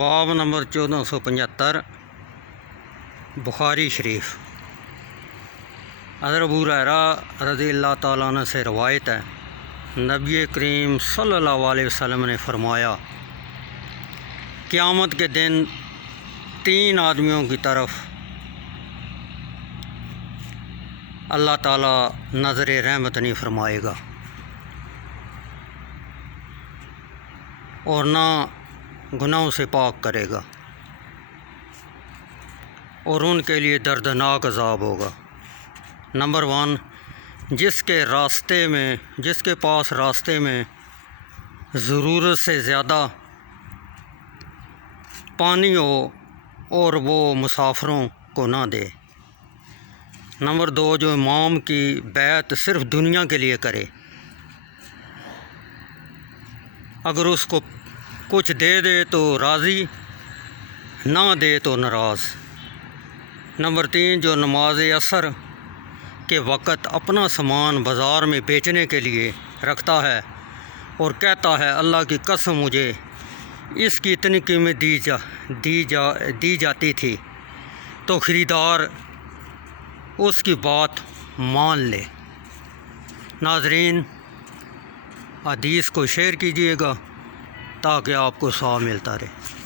باب نمبر 1475 بخاری شریف۔ حضرت ابو ہریرہ رضی اللہ تعالیٰ عنہ سے روایت ہے، نبی کریم صلی اللہ علیہ وسلم نے فرمایا، قیامت کے دن 3 آدمیوں کی طرف اللہ تعالیٰ نظر رحمت نہیں فرمائے گا اور نہ گناہوں سے پاک کرے گا، اور ان کے لیے دردناک عذاب ہوگا۔ نمبر 1، جس کے پاس راستے میں ضرورت سے زیادہ پانی ہو اور وہ مسافروں کو نہ دے۔ نمبر 2، جو امام کی بیعت صرف دنیا کے لیے کرے، اگر اس کو کچھ دے دے تو راضی، نہ دے تو ناراض۔ نمبر 3، جو نماز عصر کے وقت اپنا سامان بازار میں بیچنے کے لیے رکھتا ہے اور کہتا ہے، اللہ کی قسم مجھے اس کی اتنی قیمت دی جاتی تھی، تو خریدار اس کی بات مان لے۔ ناظرین، حدیث کو شیئر کیجیے گا تاکہ آپ کو ثواب ملتا رہے۔